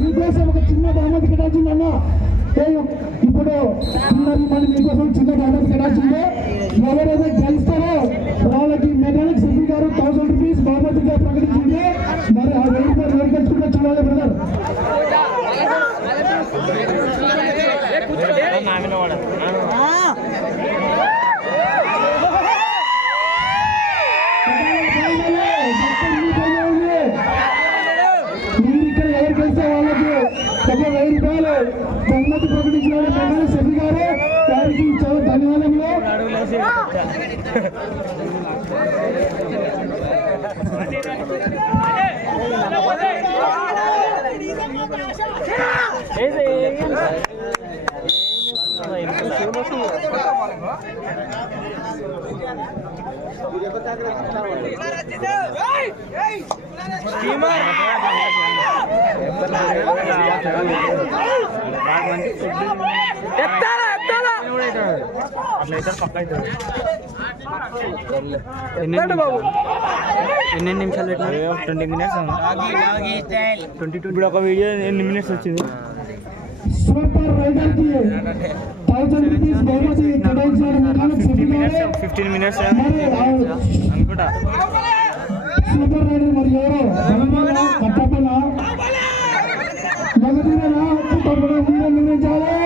మీకోసం ఒక చిన్న బహుమతి కేటాయించింది ఇప్పుడు చిన్నది మన మీకోసం చిన్న బహుమతి కేటాయించింది. ఎవరైతే గెలుస్తారో వాళ్ళకి మెకానిక్ సిపి గారు థౌసండ్ రూపీస్ బహుమతిగా ప్రకటించింది. మరి ఆ వెయ్యి రూపాయలు ఎవరు గెలుచుకుంటే చూడాలి బ్రదర్ ఎత్తారా ఎన్ని నిమిషాలు పెట్టినా ట్వంటీ మినిట్స్ ట్వంటీ టూ ఇప్పుడు ఒక వీడియో ఎన్ని మినిట్స్ వచ్చింది సూపర్ రైడర్ కి థౌసండ్ రూపీస్ బహుమతి కేటాయించిన మెకానిక్ సిపి గారు ఫిఫ్టీన్ మినిట్స్ మరి ఆ అనుకుంటా సూపర్ రైడర్ మరి ఎవరు రమణ కట్టపన మగధీరనా పుట్టపన మీరే నిర్ణయించాలి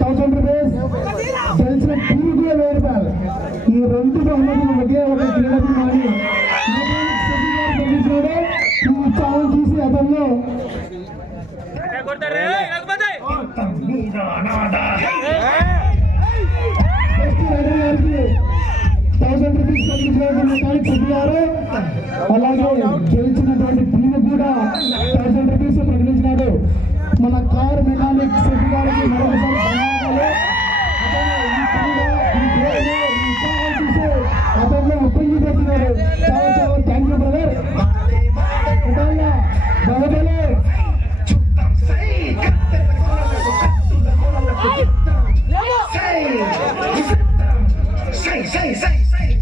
థౌసండ్ రూపీస్ గెలిచిన టీం కూడా వెయ్యి రూపాయలు ఈ రెండు బహుమతులు ఒకే ఒక క్రీడకు మెకానిక్ సెబీ ఉత్సాహం చూసి అతను థౌసండ్ రూపీస్ తగ్గించినటువంటి మెకానిక్ గారు అలాగే గెలిచినటువంటి టీం కూడా థౌసండ్ రూపీస్ ప్రకటించినాడు మన కార్ మెకానిక్ సెట్ గారికి మరొకసారి say, say,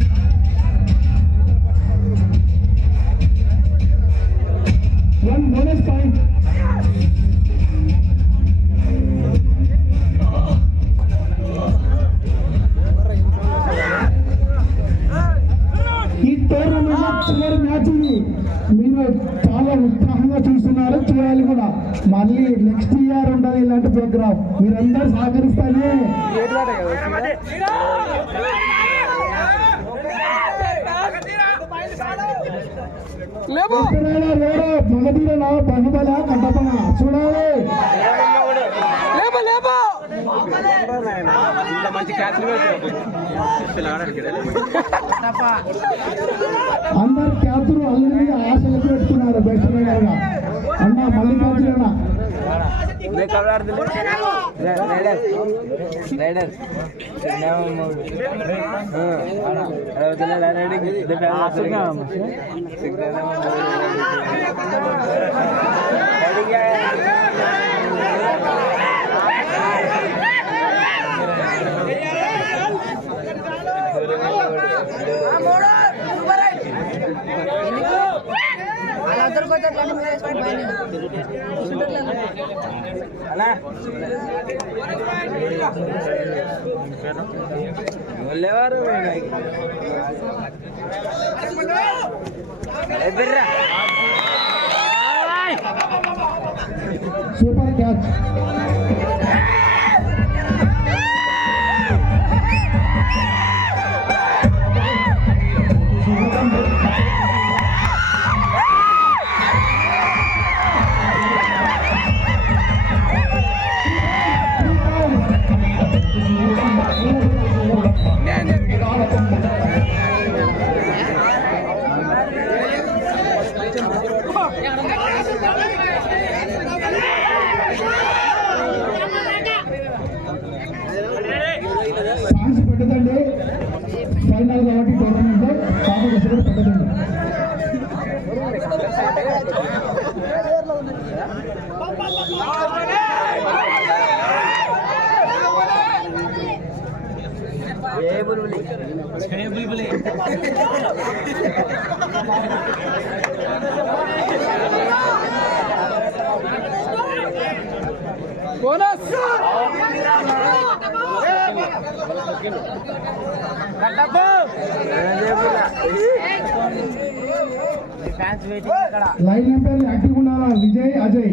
అందరు క్యాప్లు అల్లుడి ఆశలు పెట్టుకున్నారు బెస్ట్ రైడర్ గా అన్న మల్లికార్జున వాళ్ళందరికీ వచ్చి సూపర్ క్యాచ్ జయ బోనస్ లైన్ ఎంపైర్ యాక్టివ్ ఉండాలా విజయ్ అజయ్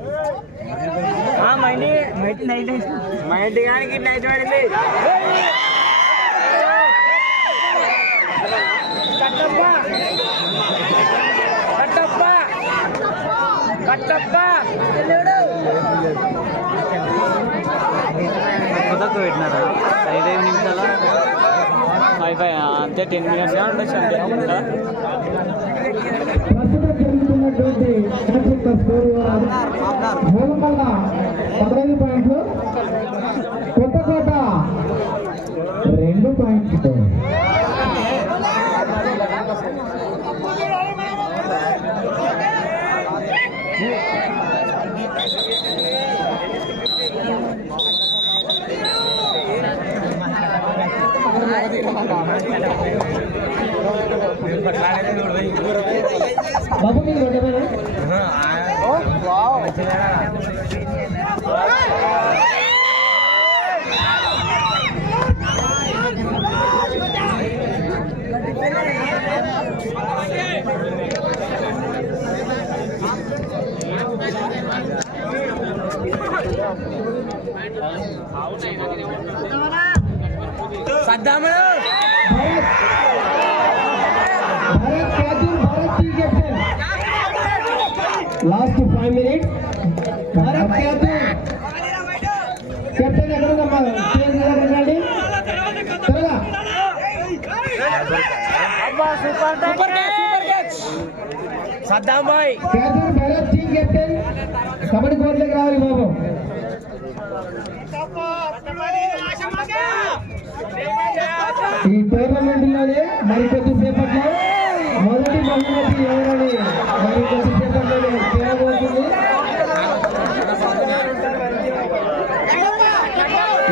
మా ఇంటి కానీ నైట్ పడింది కట్టప్ప కట్టప్ప కట్టప్ప కొత్తకు పెట్టినారా ఐదైదు నిమిషాల ఫైవ్ ఫైవ్ అంతే టెన్ మినిట్స్ ఉండొచ్చు అంతే మ్యాచ్ యొక్క స్కోర్ పదహైదు పాయింట్లు. బాబు మీరు ఉండమేనా సద్దాముడు Bharat captain Bharat team captain last five minutes Bharat captain captain ఎక్కడ ఉందమ్మా స్టేజ్ మీద రండి త్వరగా అబ్బా super super catch Saddam bye captain Bharat team captain kabaddi కోర్టులోకి రావాలి బాబు ఈ టోర్నమెంట్ లోనే మరి కొద్దిసేపట్లో మొదటి బహుమతి ఎవరని మరి కొద్దిసేపట్లోనే తేలబోతుంది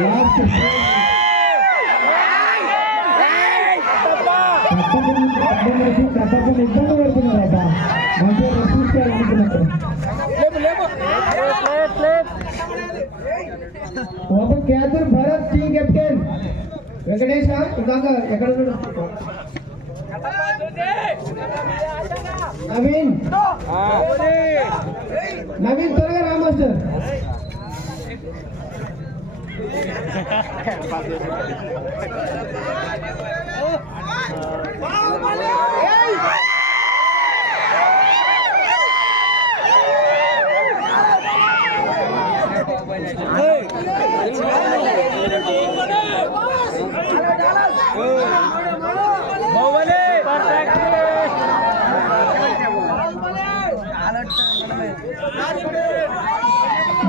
లాస్ట్ కట్టమనిషి కట్టకుండా ఇబ్బంది పడుతున్నారట మంచిగా రక్షించాలనుకున్నట్టు ఒక catcher Bharat team captain Venkatesha ఇందాక ఎక్కడ నవీన్. నవీన్ త్వరగా రా మాస్టర్.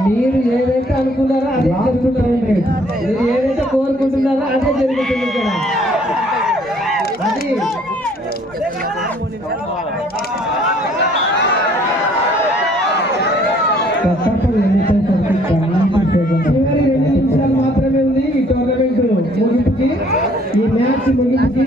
మీరు ఏదైతే అనుకున్నారో జరుగుతుంది మీరు ఏదైతే కోరుకుంటున్నారో అదే జరుగుతుంది ఇక్కడ. అది. చివరి రెండు నిమిషాలు మాత్రమే ఉంది ఈ టోర్నమెంట్ ముగింపుకి. ఈ మ్యాచ్ ముగింపుకి.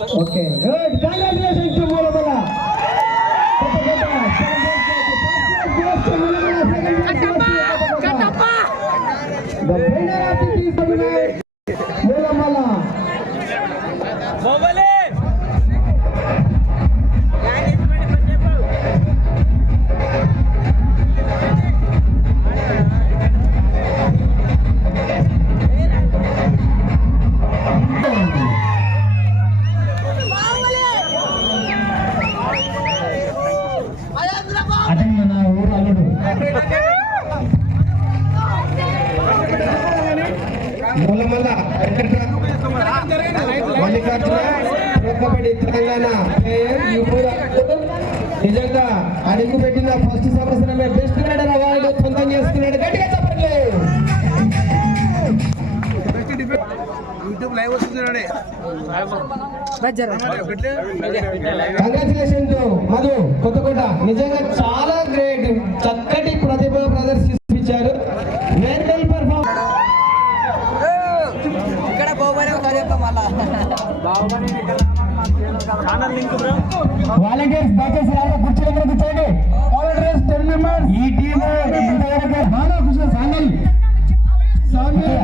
Okay, good. Congratulations. లైవ్ వస్తుంది buzzer congratulation to Madhu. Kothakota నిజంగా చాలా గ్రేట్. చక్కటి ప్రతిభ ప్రదర్శించారు. వెల్ పర్ఫార్మ్ ఇక్కడ మళ్ళా. లింక్ బ్రో వాలంటీర్స్ దయచేసి రాగా కుర్చీల మీద కూర్చోండి. వాలంటీర్స్ టెన్ మెంబర్స్ ఈ టీమ్ ఇంతవరకు బాగా కూర్చో సాంగల్. సాంగల్.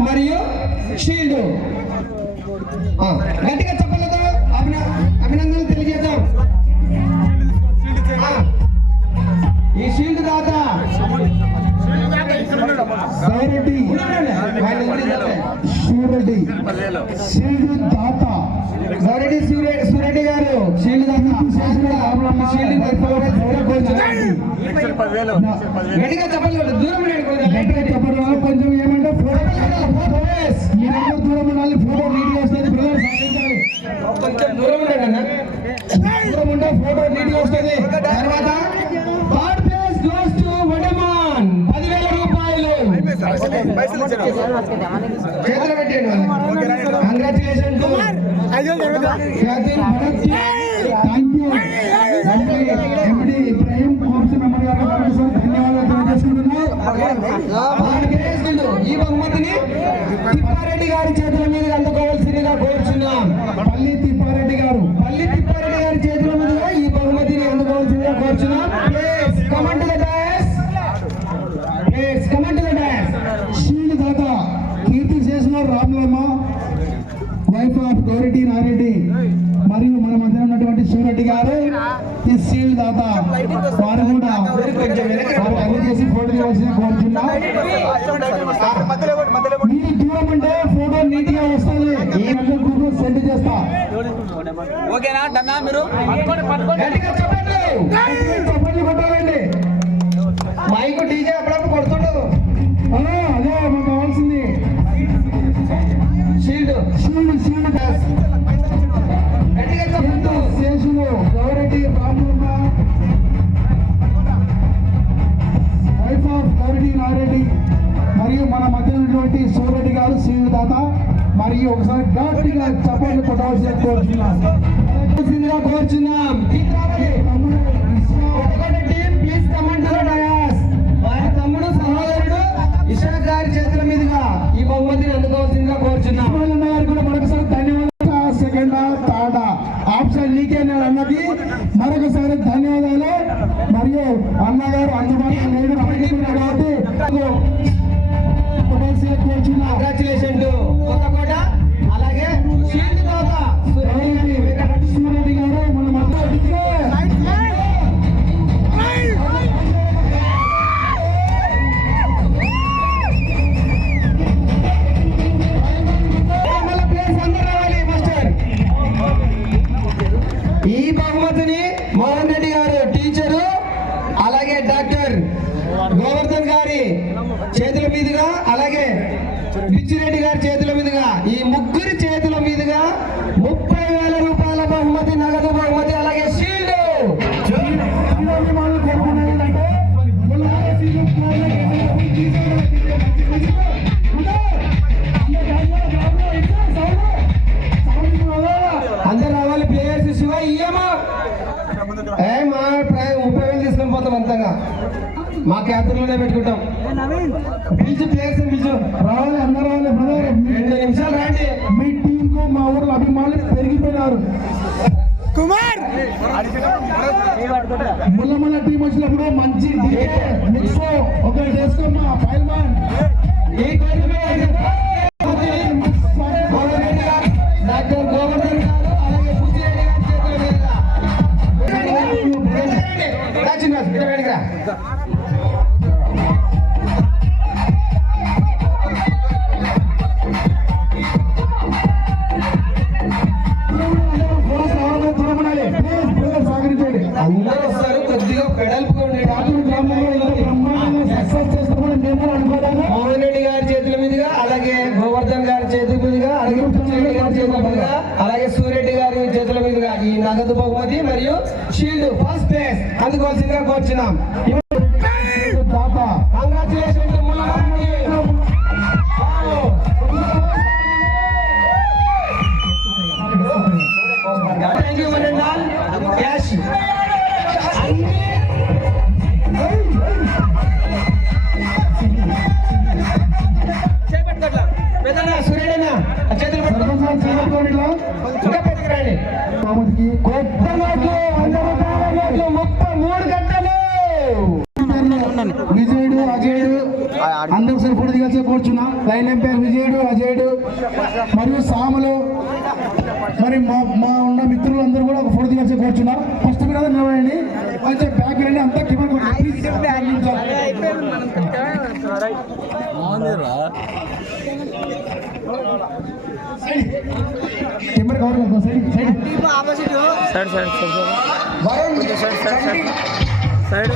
మరియు షీల్డ్ ఆ, గట్టిగా చెప్పలేదు అభిన అభినందనలు తెలియజేద్దాం. ఈ షీల్డ్ దాత. సైరెడ్డి. ఆయన ఇంగ్లీష్ చెప్పే. షూరెడ్డి షీల్డ్ దాత. గౌరెడ్డి సూర్య సూరెడ్డి గారు షీల్డ్ దాత. షీల్డ్ గట్టిగా చెప్పలేదు దూరం లేడు కొంచెం. గట్టిగా చెప్పడం వల్ల కొంచెం ఏమంటే ఫోటో మీరందరూ దూరం ఉండాలి ఫోటో నీట్గా వస్తుంది బ్రదర్ సాధించాలి కొంచెం దూరం ఉన్నాడు అన్న. దూరం ఉంటే ఫోటో నీట్గా వస్తుంది. తర్వాత third place goes to Vadaman పదివేల రూపాయలు. చేతులు పెట్టండి congratulation to Khyathi Bharat thank you MD Ibrahim course member గారు కమిషన్ ధన్యవాదాలు తెలియజేసుకుంటున్నాం థర్డ్ ప్లేస్ టు ఈ బహుమతిని తిప్పారెడ్డి గారి చేతుల మీద అందుకోవాల్సిందిగా కోరుచున్నాం పల్లి తిప్పారెడ్డి గారు పల్లి తిప్పారెడ్డి గారి చేతుల మీదుగా ఈ బహుమతిని అందుకోవాల్సిందిగా కోరుచున్నాం please come to the dais please come to the dais shield దాత కీర్తి చేసిన రామ్లమ్మ వైఫ్ ఆఫ్ గౌరెడ్డి నారెడ్డి మరియు మన మధ్య ఉన్నటువంటి శివరెడ్డి గారు ఈ దాత వారు కూడా వారు అందజేసి ఫోటో తీయవలసిన కోరుతున్నాం. మీరు దూరం అంటే ఫోటో నీట్గా వస్తుంది. ఈ గ్రూప్ సెండ్ చేస్తా. ఓకేనా మీరు? ఉన్నటువంటి సూర్యుడి గారు శ్రీను దాత మరియు ఒకసారి గట్టిగా చప్పట్లు కొట్టవలసిన కోరుతున్నాం గా కోరుచున్నాం తమ్ముడు సహోదరుడు ఇషాక్ గారి చేతుల మీదుగా ఈ బహుమతిని అందుకోవాల్సిందిగా కోరుచున్నాం. అన్న గారు కూడా మరొకసారి ధన్యవాదాలు. సెకండ్ థర్డ్ ఆప్షన్ నీకే నేను అన్నది. మరొకసారి ధన్యవాదాలు. మరియు అన్నగారు అందుబాటులో లేడు. కాబట్టి కేసీఆర్ కోరుచున్నా కంగ్రాచులేషన్ కొత్తకోట. అలాగే క్యాపిటల్లోనే పెట్టుకుంటాం. పిలిచి ప్లేయర్స్ పిలిచు రావాలి అందరూ రావాలి బ్రదర్ రెండు నిమిషాలు రండి. మీ టీం కు మా ఊర్లో అభిమానులు పెరిగిపోయినారు. ముల్లమల్ల టీం వచ్చినప్పుడు మంచి ఒకటి వేసుకోమ్మా ఫైల్ మ్యాన్ ఈ టోర్నమెంట్ ఈ నగదు బహుమతి మరియు షీల్డ్ ఫస్ట్ ప్లేస్ అందుకోవాల్సిందిగా కోరుచున్నాం. అందరూ ఫోటో దిగాల్సి కూర్చున్నా. లైన్ ఎంపైర్ విజయుడు అజయుడు మరియు సాములు మరి మా మా ఉన్న మిత్రులు అందరూ కూడా ఒక ఫోటో దిగాల్సి కూర్చున్నా. ఫస్ట్ మీద నిలబడండి. కొంచెం బ్యాక్ రండి. అంతా కింద కెమెరా కవర్ కదా side side. Side side side Varun side side side